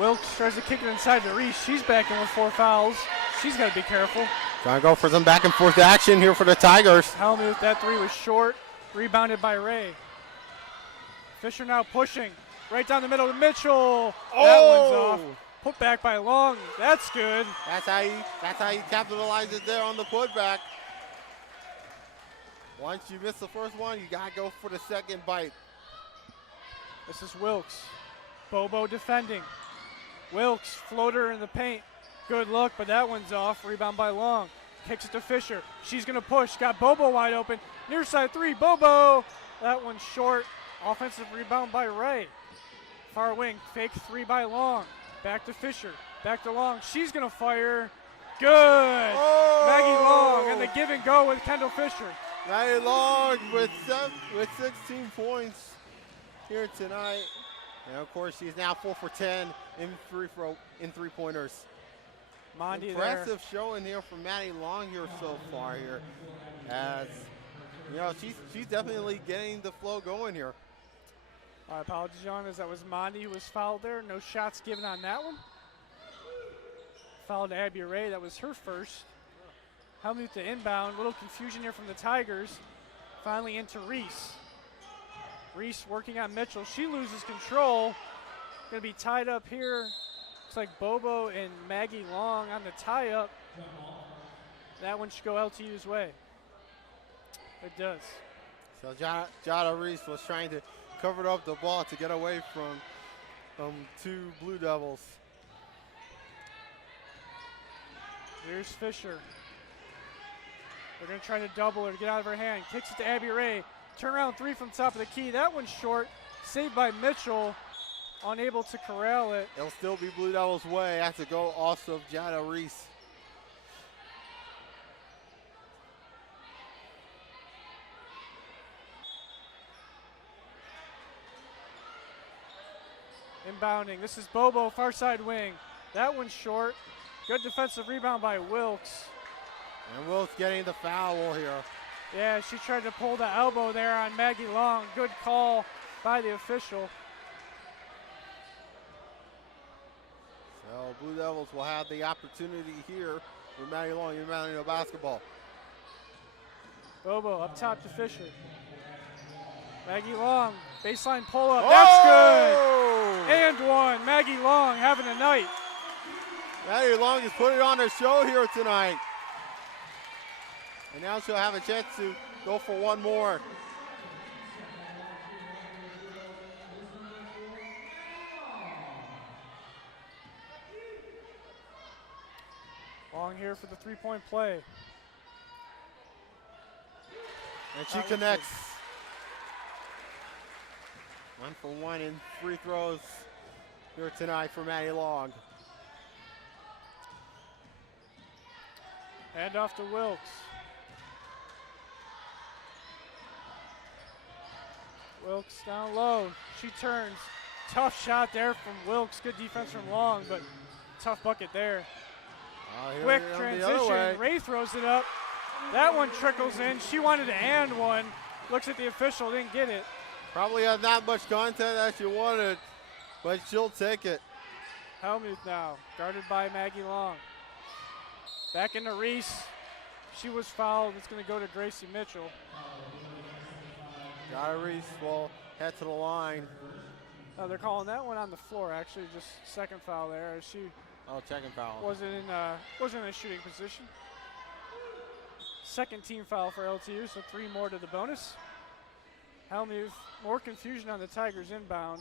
Wilkes tries to kick it inside to Reese. She's back in with 4 fouls. She's got to be careful. Trying to go for some back and forth action here for the Tigers. Helmuth, that 3 was short. Rebounded by Ray. Fisher now pushing. Right down the middle to Mitchell. That one's off. Put back by Long. That's good. That's how you capitalize it there on the putback. Once you miss the first one, you gotta go for the second bite. This is Wilkes. Bobo defending. Wilkes, floater in the paint. Good look, but that one's off. Rebound by Long. Kicks it to Fisher. She's gonna push. Got Bobo wide open. Near side 3, Bobo. That one's short. Offensive rebound by Ray. Far wing, fake 3 by Long. Back to Fisher, back to Long. She's gonna fire. Good. Oh! Maggie Long and the give and go with Kendall Fisher. Maggie Long with 16 points here tonight. And of course, she's now 4 for 10 in three-pointers. Mondi Impressive there. showing here from Maddie Long here so far here. As you know, she's definitely getting the flow going here. My apologies, John, as that was Mondi who was fouled there. No shots given on that one. Fouled to Abby Ray. That was her first. Helmuth to inbound. Little confusion here from the Tigers. Finally into Reese. Reese working on Mitchell. She loses control. Going to be tied up here. Looks like Bobo and Maggie Long on the tie-up. That one should go LTU's way. It does. So Jada Reese was trying to cover up the ball to get away from 2 Blue Devils. Here's Fisher. They're going to try to double her to get out of her hand. Kicks it to Abby Ray. Turnaround 3 from top of the key. That one's short. Saved by Mitchell. Unable to corral it. It'll still be Blue Devils' way. Has to go also of Jada Reese. Inbounding. This is Bobo, far side wing. That one's short. Good defensive rebound by Wilkes. And Wilkes getting the foul here. Yeah, she tried to pull the elbow there on Maggie Long. Good call by the official. So Blue Devils will have the opportunity here with Maggie Long inbounding the basketball. Bobo up top to Fisher. Maggie Long, baseline pull up. That's good. And one. Maggie Long having a night. Maggie Long is putting on a show here tonight. And now she'll have a chance to go for one more. Long here for the 3-point play. And she connects. 1 for 1 in free throws here tonight for Maddie Long. Hand off to Wilkes. Wilkes down low. She turns. Tough shot there from Wilkes. Good defense from Long, but tough bucket there. Quick transition. Ray throws it up. That one trickles in. She wanted to and one. Looks at the official, didn't get it. Probably had not much content as you wanted, but she'll take it. Helmuth now, guarded by Maggie Long. Back into Reese. She was fouled. It's going to go to Gracie Mitchell. Jada Reese will head to the line. They're calling that one on the floor, actually, just second foul there. She Second foul. wasn't in a shooting position. Second team foul for LTU, so 3 more to the bonus. Helmuth, more confusion on the Tigers inbound.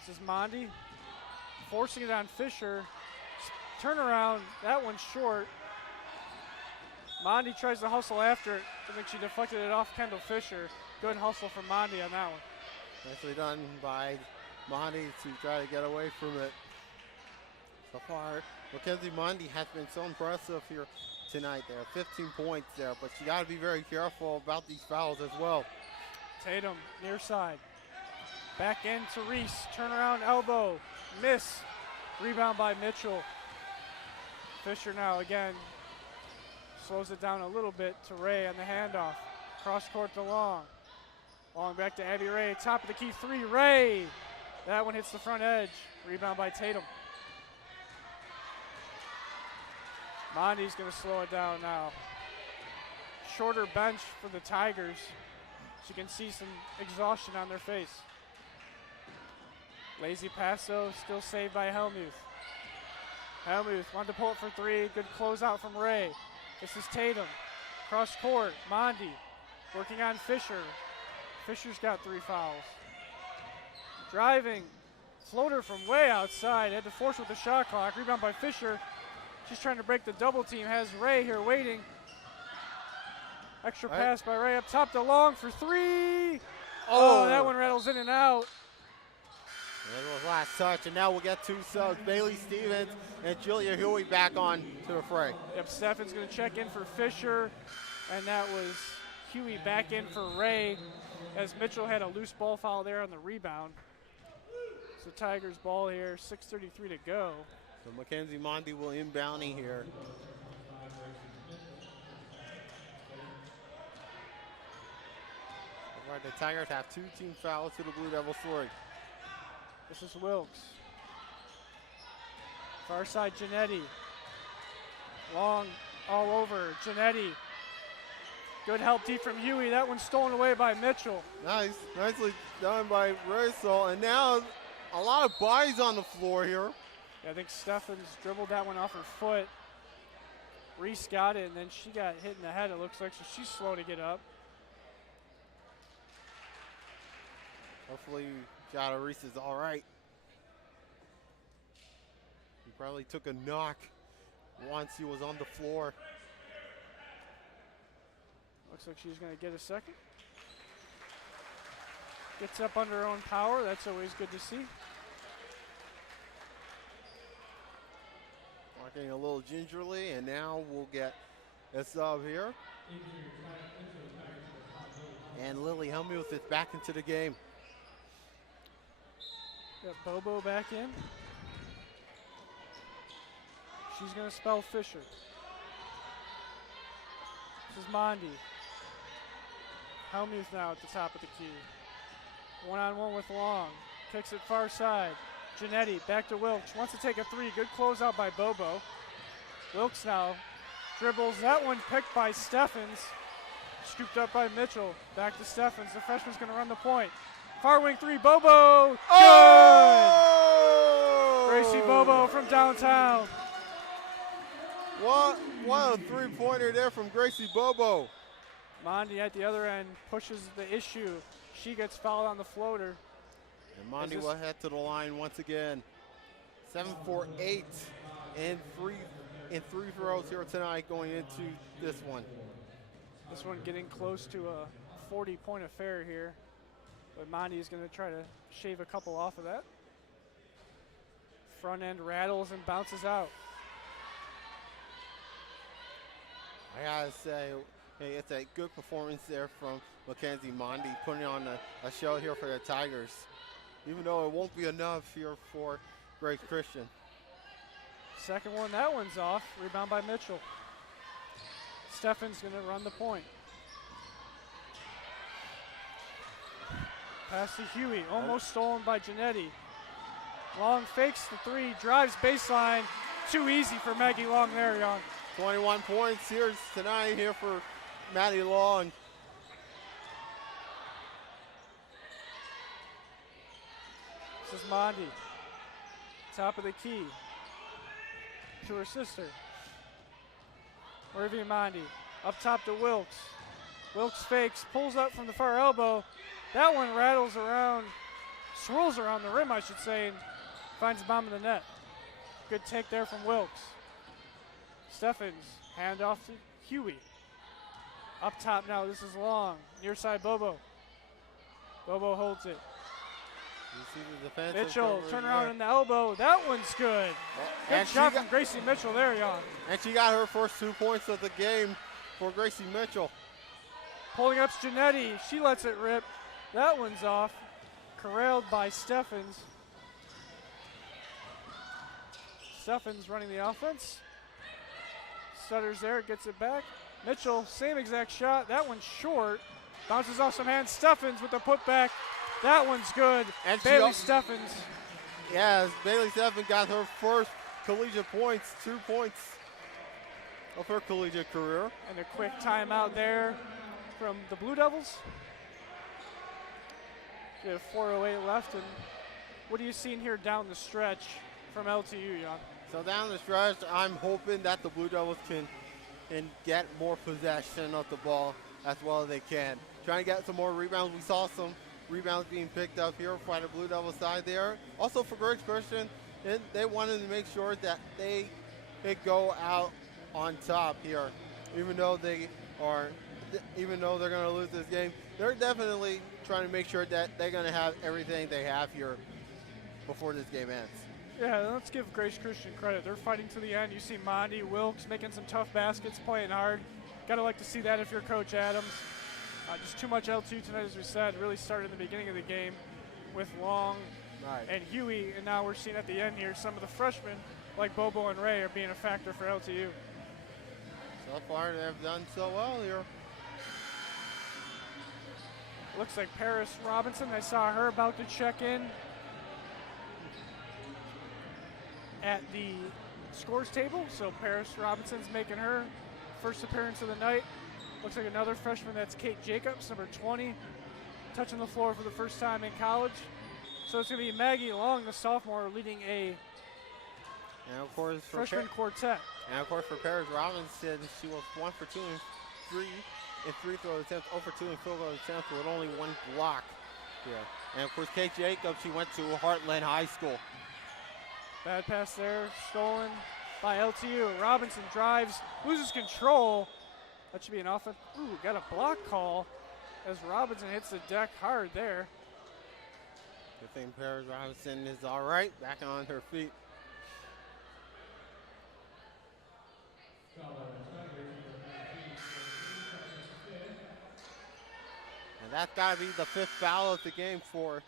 This is Mondi forcing it on Fisher. Turnaround, that one's short. Mondi tries to hustle after it. I think she deflected it off Kendall Fisher. Good hustle from Mondi on that one. Nicely done by Mondi to try to get away from it. So far, Mackenzie Mondi has been so impressive here tonight there. 15 points there, but you got to be very careful about these fouls as well. Tatum, near side. Back into Reese, turnaround elbow, miss. Rebound by Mitchell. Fisher now again slows it down a little bit to Ray on the handoff. Cross court to Long. Long back to Abby Ray. Top of the key three. Ray. That one hits the front edge. Rebound by Tatum. Monty's going to slow it down now. Shorter bench for the Tigers. So you can see some exhaustion on their face. Lazy pass though, still saved by Helmuth. Helmuth wanted to pull it for three. Good closeout from Ray. This is Tatum. Cross court, Mondi working on Fisher. Fisher's got 3 fouls. Driving, floater from way outside. Had to force with the shot clock. Rebound by Fisher. She's trying to break the double team. Has Ray here waiting. Extra pass by Ray up top to Long for 3. Oh, that one rattles in and out. It was last touch, and now we'll get 2 subs. Bailey Stevens and Julia Huey back on to the fray. Yep, Steffens going to check in for Fisher, and that was Huey back in for Ray, as Mitchell had a loose ball foul there on the rebound. So Tigers ball here, 6:33 to go. So Mackenzie Mondi will inbounding here. All right, the Tigers have 2 team fouls to the Blue Devils 3. This is Wilkes. Far side, Janetti. Long all over, Janetti. Good help deep from Huey. That one's stolen away by Mitchell. Nice, nicely done by Raisel. And now a lot of bodies on the floor here. Yeah, I think Steffens dribbled that one off her foot. Reese got it, and then she got hit in the head, it looks like, so she's slow to get up. Hopefully Jada Reese is all right. He probably took a knock once he was on the floor. Looks like she's going to get a second. Gets up under her own power. That's always good to see. Walking a little gingerly, and now we'll get a sub here. And Lily Helmuth is back into the game. Got Bobo back in. She's going to spell Fisher. This is Mondi. Helmuth now at the top of the key. One-on-one with Long. Kicks it far side. Janetti back to Wilkes. Wants to take a 3. Good closeout by Bobo. Wilkes now dribbles. That one picked by Steffens. Scooped up by Mitchell. Back to Steffens. The freshman's going to run the point. Far wing 3, Bobo. Oh! Good! Gracie Bobo from downtown. What a 3-pointer there from Gracie Bobo. Mondi at the other end pushes the issue. She gets fouled on the floater. And Mondi will head to the line once again. 7 for 8 and three throws here tonight going into this one. This one getting close to a 40-point affair here. But Mondi is going to try to shave a couple off of that. Front end rattles and bounces out. I gotta say, hey, it's a good performance there from Mackenzie Mondi, putting on a show here for the Tigers. Even though it won't be enough here for Grace Christian. Second one, that one's off. Rebound by Mitchell. Steffens gonna run the point. Pass to Huey, almost stolen by Janetti. Long fakes the 3, drives baseline. Too easy for Maggie Long there, Young. 21 points here tonight here for Maddie Long. This is Mondi. Top of the key. To her sister. Olivia Mondi. Up top to Wilkes. Wilkes fakes, pulls up from the far elbow. That one rattles around, swirls around the rim, I should say, and finds the bottom of the net. Good take there from Wilkes. Steffens, hand off to Huey. Up top now, this is Long. Near side, Bobo. Bobo holds it. You see the defense. Mitchell, turn around in the elbow. That one's good. Good shot from Gracie Mitchell there, Young. And she got her first 2 points of the game for Gracie Mitchell. Pulling up Janetti. She lets it rip. That one's off. Corralled by Steffens. Steffens running the offense. Stutters there, gets it back. Mitchell, same exact shot. That one's short. Bounces off some hands. Steffens with the putback. That one's good. And Bailey Steffens. Yes, Bailey Steffens got her first collegiate points, 2 points of her collegiate career. And a quick timeout there from the Blue Devils. We have 4:08 left, and what are you seeing here down the stretch from LTU, Jan? So down the stretch, I'm hoping that the Blue Devils can get more possession of the ball as well as they can. Trying to get some more rebounds. We saw some rebounds being picked up here by the Blue Devils side there. Also for Grace Christian, they wanted to make sure that they go out on top here, even though they're going to lose this game. They're definitely trying to make sure that they're going to have everything they have here before this game ends. Yeah, let's give Grace Christian credit. They're fighting to the end. You see Mondi Wilkes making some tough baskets, playing hard. Gotta like to see that if you're Coach Adams. Just too much LTU tonight, as we said. Really started in the beginning of the game with Long and Huey, and now we're seeing at the end here some of the freshmen like Bobo and Ray are being a factor for LTU. So far, they've done so well here. Looks like Paris Robinson. I saw her about to check in at the scores table. So Paris Robinson's making her first appearance of the night. Looks like another freshman, that's Kate Jacobs, number 20, touching the floor for the first time in college. So it's going to be Maggie Long, the sophomore, leading a and of course freshman quartet. And of course for Paris Robinson, she was 1 for 2 in free throw attempts, 0 for 2 in field goal attempts with only 1 block here. And of course Kate Jacobs, she went to Heartland High School. Bad pass there, stolen by LTU. Robinson drives, loses control. That should be an offense. Ooh, got a block call as Robinson hits the deck hard there. Good thing Paris Robinson is all right, back on her feet. And that's got to be the 5th foul of the game for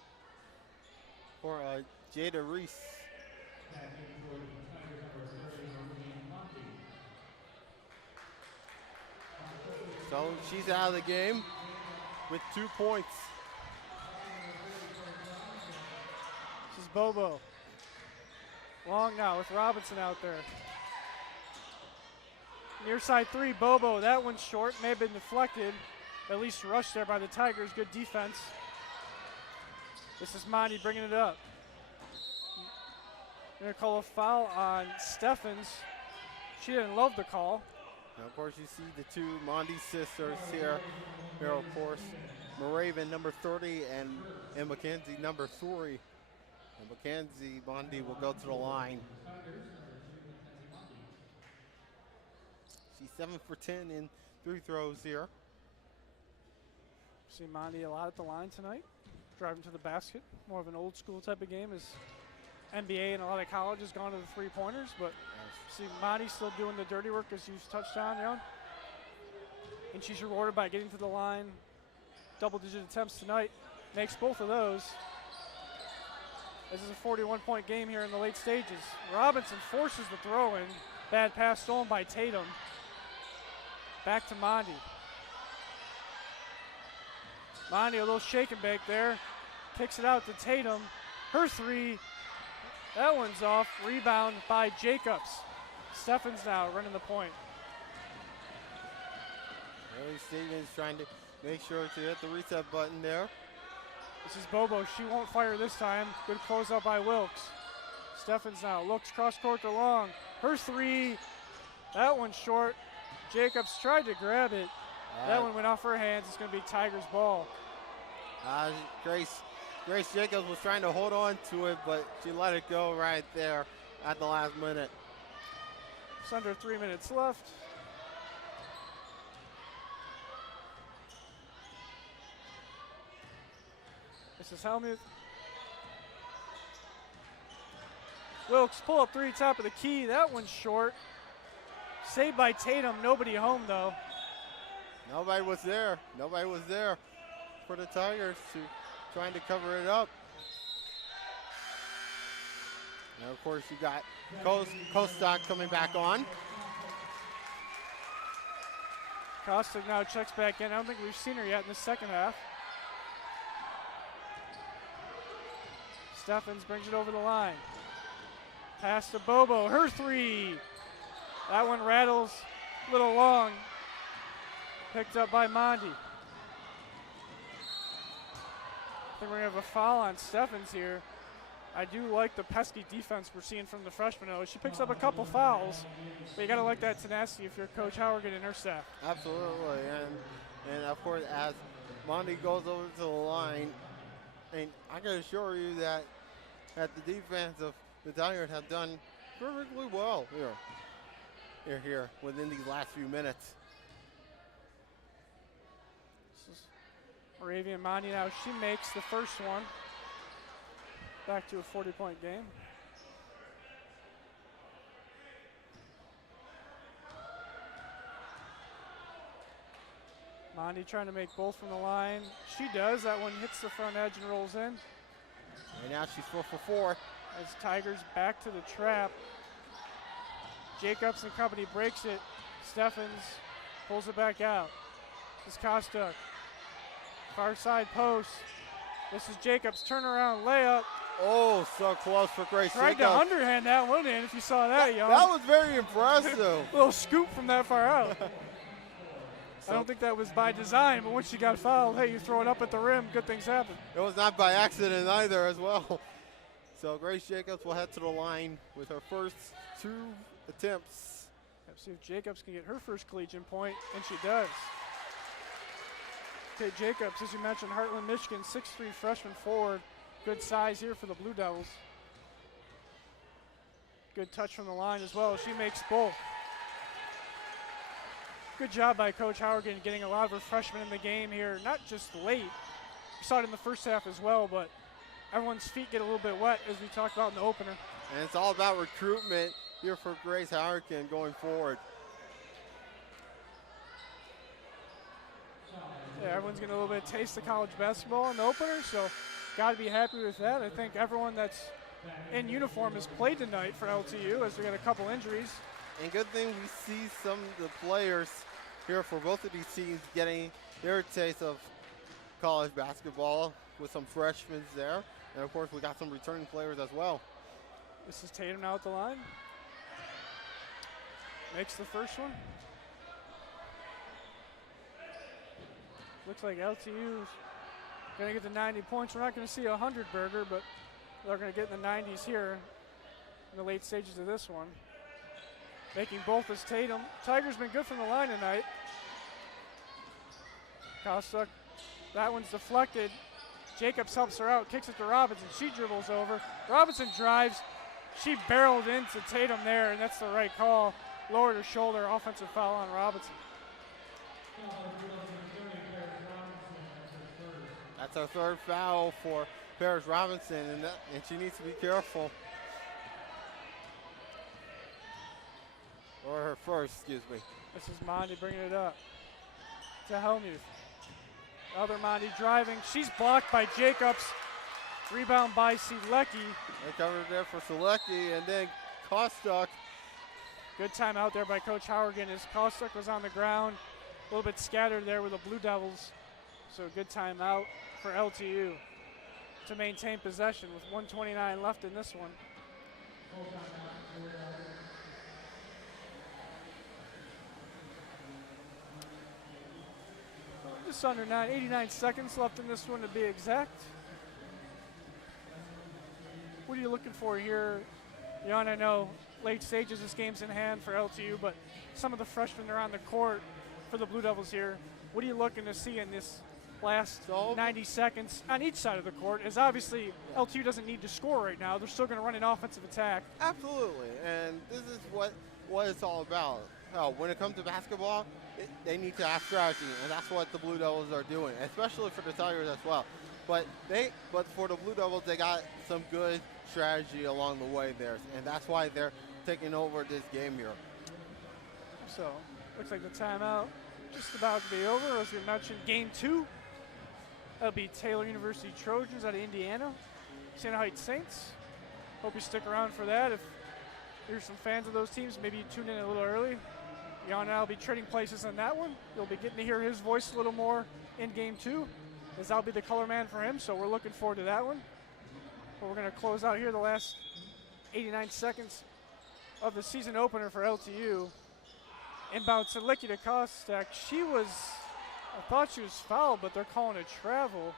Jada Reese. So she's out of the game with 2 points. This is Bobo. Long now with Robinson out there. Near side 3, Bobo. That one's short, may have been deflected. At least rushed there by the Tigers. Good defense. This is Mondi bringing it up. They're going to call a foul on Steffens. She didn't love the call. And of course, you see the 2 Mondi sisters here. Here, of course, Moraven, number 30, and Mackenzie, number 3. And Mackenzie Mondi will go to the line. She's 7 for 10 in 3 throws here. See Mondi a lot at the line tonight, driving to the basket. More of an old school type of game as NBA and a lot of colleges gone to the 3-pointers, but see Mondi still doing the dirty work as you've touched on, Jan. And she's rewarded by getting to the line. Double-digit attempts tonight. Makes both of those. This is a 41-point game here in the late stages. Robinson forces the throw-in. Bad pass stolen by Tatum. Back to Mondi. Mondi, a little shake and bake there. Kicks it out to Tatum. Her 3. That one's off. Rebound by Jacobs. Steffens now running the point. Really, Stevens trying to make sure to hit the reset button there. This is Bobo. She won't fire this time. Good closeout by Wilkes. Steffens now looks cross court to Long. Her 3. That one's short. Jacobs tried to grab it. That one went off her hands. It's going to be Tigers' ball. Grace Jacobs was trying to hold on to it, but she let it go right there at the last minute. It's under 3 minutes left. This is Helmuth. Wilkes pull up 3, top of the key. That one's short. Saved by Tatum. Nobody home though. Nobody was there. Nobody was there for the Tigers to trying to cover it up. And of course, you got Kostak coming back on. Kostak now checks back in. I don't think we've seen her yet in the second half. Steffens brings it over the line. Pass to Bobo, her three. That one rattles a little long. Picked up by Mondi. I think we're gonna have a foul on Steffens here. I do like the pesky defense we're seeing from the freshman. She picks up a couple fouls, but you gotta like that tenacity if you're Coach Howerton and her staff. Absolutely, and of course as Mondi goes over to the line, and I can assure you that the defense of the Tigers have done perfectly well here within these last few minutes. This is Moravian Mondi now. She makes the first one. Back to a 40-point game. Mondi trying to make both from the line. She does. That one hits the front edge and rolls in. And now she's 4 for 4. As Tigers back to the trap. Jacobs and company breaks it. Steffens pulls it back out. This is Kostuk. Far side post. This is Jacobs. Turnaround layup. Oh, so close for Grace Tried Jacobs. to underhand that one in, if you saw that, Young. That was very impressive. Little scoop from that far out. I don't think that was by design, but once she got fouled, hey, you throw it up at the rim, good things happen. It was not by accident either as well. So Grace Jacobs will head to the line with her first 2 attempts. Let's see if Jacobs can get her first collegiate point, and she does. Kate Jacobs, as you mentioned, Heartland, Michigan, 6'3" freshman forward. Good size here for the Blue Devils. Good touch from the line as well. She makes both. Good job by Coach Howerton getting a lot of her freshmen in the game here, not just late. We saw it in the first half as well, but everyone's feet get a little bit wet, as we talked about in the opener. And it's all about recruitment here for Grace Howerton going forward. Yeah, everyone's getting a little bit of taste of college basketball in the opener, so got to be happy with that. I think everyone that's in uniform has played tonight for LTU, as we got a couple injuries. And good thing we see some of the players here for both of these teams getting their taste of college basketball with some freshmen there. And of course, we got some returning players as well. This is Tatum now at the line. Makes the first one. Looks like LTU's gonna get the 90 points. We're not gonna see a 100 burger, but they're gonna get in the 90s here in the late stages of this one. Making both is Tatum. Tigers been good from the line tonight. Kostuk, that one's deflected. Jacobs helps her out, kicks it to Robinson. She dribbles over. Robinson drives. She barreled into Tatum there, and that's the right call. Lowered her shoulder, offensive foul on Robinson. That's our third foul for Paris Robinson, and she needs to be careful. Or her first, excuse me. This is Mondi bringing it up to Hellmuth. Other Mondi driving. She's blocked by Jacobs. Rebound by Selecki. They covered there for Selecki, and then Kostuk. Good timeout there by Coach Howerton as Kostuk was on the ground. A little bit scattered there with the Blue Devils. So good timeout for LTU to maintain possession with 1:29 left in this one. Just under 89 seconds left in this one to be exact. What are you looking for here? Jan, I know late stages, this game's in hand for LTU, but some of the freshmen are on the court for the Blue Devils here. What are you looking to see in this last 90 seconds on each side of the court? As obviously LTU doesn't need to score right now. They're still going to run an offensive attack. Absolutely, and this is what it's all about. When it comes to basketball, they need to have strategy, and that's what the Blue Devils are doing, especially for the Tigers as well. But for the Blue Devils, they got some good strategy along the way there, and that's why they're taking over this game here. So, looks like the timeout just about to be over. As we mentioned, game 2. That'll be Taylor University Trojans out of Indiana, Santa Heights Saints. Hope you stick around for that. If you're some fans of those teams, maybe you tune in a little early. Jan and I will be trading places on that one. You'll be getting to hear his voice a little more in game 2, as I'll be the color man for him, so we're looking forward to that one. But we're going to close out here the last 89 seconds of the season opener for LTU. Inbound Silicki to Kostek. I thought she was fouled, but they're calling it travel.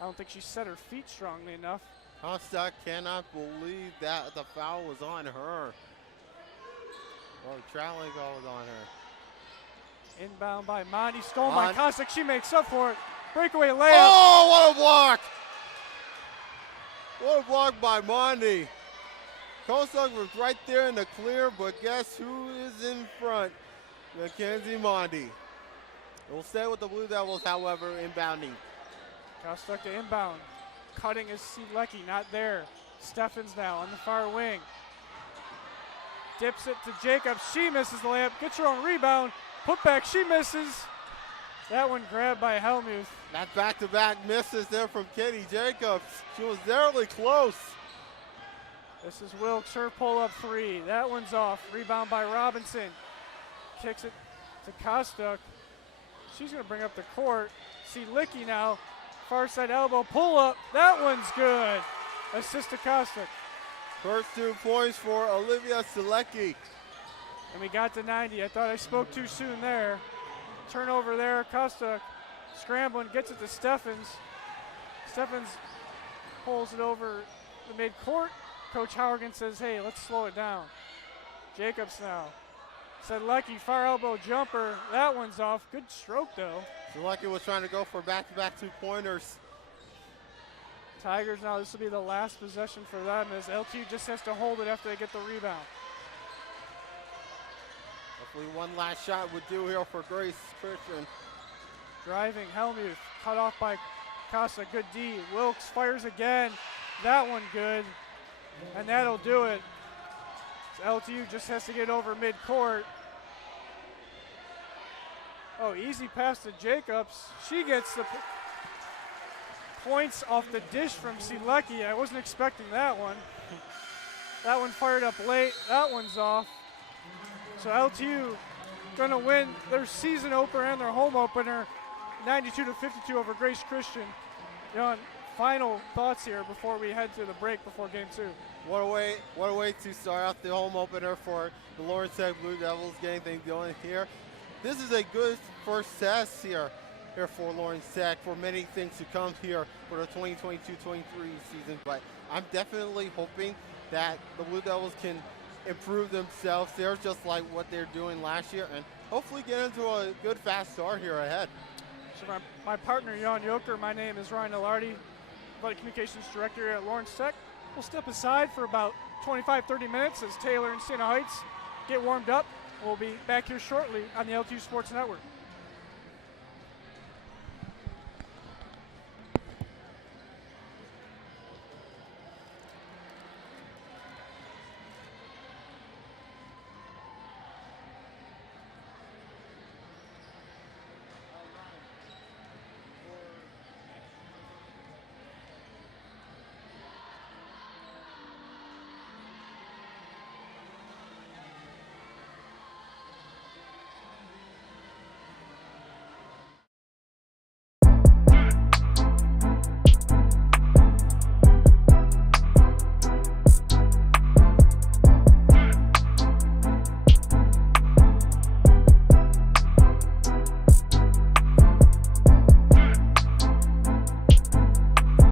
I don't think she set her feet strongly enough. Kostek cannot believe that the foul was on her. Or the traveling call was on her. Inbound by Mondi, stolen by Kostek. She makes up for it. Breakaway layup. Oh, what a block! What a block by Mondi. Kostek was right there in the clear, but guess who is in front? Mackenzie Mondi. We'll stay with the Blue Devils, however, inbounding. Kostek to inbound. Cutting is Silecki, not there. Steffens now on the far wing. Dips it to Jacobs. She misses the layup. Gets her own rebound. Put back. She misses. That one grabbed by Helmuth. That back-to-back misses there from Katie Jacobs. She was narrowly close. This is Wilkes, her pull-up 3. That one's off. Rebound by Robinson. Kicks it to Kostek. She's going to bring up the court. Silecki now. Far side elbow pull-up. That one's good. Assist to Kostek. First 2 points for Olivia Silecki. And we got to 90. I thought I spoke too soon there. Turnover there. Kostek scrambling, gets it to Steffens. Steffens pulls it over the midcourt. Coach Howergan says, hey, let's slow it down. Jacobs now. Silecki, far elbow jumper. That one's off. Good stroke, though. Silecki was trying to go for back-to-back 2-pointers. Tigers now, this will be the last possession for them as LTU just has to hold it after they get the rebound. Hopefully one last shot would do here for Grace Christian. Driving, Helmuth, cut off by Casa, good D. Wilkes fires again. That one good, and that'll do it. So LTU just has to get over midcourt. Oh, easy pass to Jacobs. She gets the points off the dish from Silecki. I wasn't expecting that one. That one fired up late. That one's off. So LTU gonna win their season opener and their home opener 92-52 over Grace Christian. Jan, final thoughts here before we head to the break before game 2. What a way to start out the home opener for the Lawrence Tech Blue Devils, getting things going here. This is a good first test here for Lawrence Tech, for many things to come here for the 2022-23 season. But I'm definitely hoping that the Blue Devils can improve themselves. They're just like what they're doing last year, and hopefully get into a good fast start here ahead. So my partner, Jan Yoker, my name is Ryan Ilardi, Athletic Communications Director here at Lawrence Tech. We'll step aside for about 25-30 minutes as Taylor and Siena Heights get warmed up. We'll be back here shortly on the LTU Sports Network.